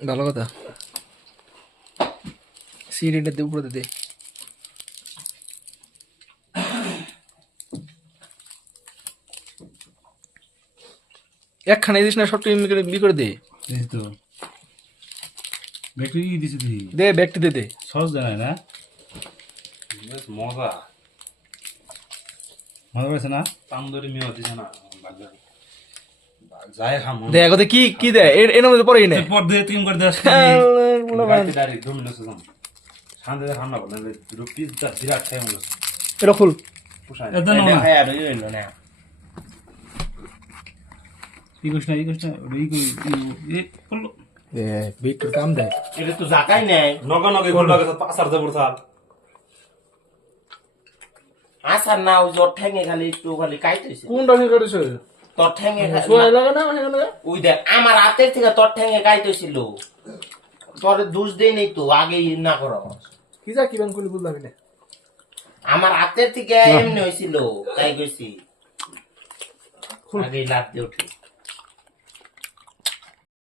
ভালো কথা সিঁড়িটা দিয়ে উপরে দে একখানে দিস না সব টিম বি করে দে এই তো ব্যাটারি দিছি তুই দে ব্যাগটি দে দে সহজ জানাই না বেশ মজা মজা পাইছে না তান্দুরি মেয়ে দিছে না যায় খামু দে আগতে কি কি দে এর মধ্যে পড়েই না পর দিয়ে তিন করে দাস ডাইরেক্ট 2 মিনিট আছে শান্তি খানা বলে দুটো পিস দা বিরাট খাই মনে এটা খুল পোষায় এত না দেখা আর হইলো না ই কষ্ট না ওই এই করলো দে বিট্টুর কাম দে এটা তো জাকাই নাই নগা নগে গোল্লা গেছে পাসার জবর স্যার আসার না ও জোর ঠেঙে খালি একটু খালি কাইতেছে কোন রঙের কাটিস তোর ঠেঙে সোয়া লাগে না মানে লাগে ওই দেখ আমার হাতের থেকে তোর ঠেঙে কাইতেছিল তোর দোষ দেই নেই তো আগেই না করো কি যা কি বান খুলি বুঝলাম না আমার হাতের থেকে এমনি হয়েছিল তাই গেছি আগেই লাভ দিয়ে উঠে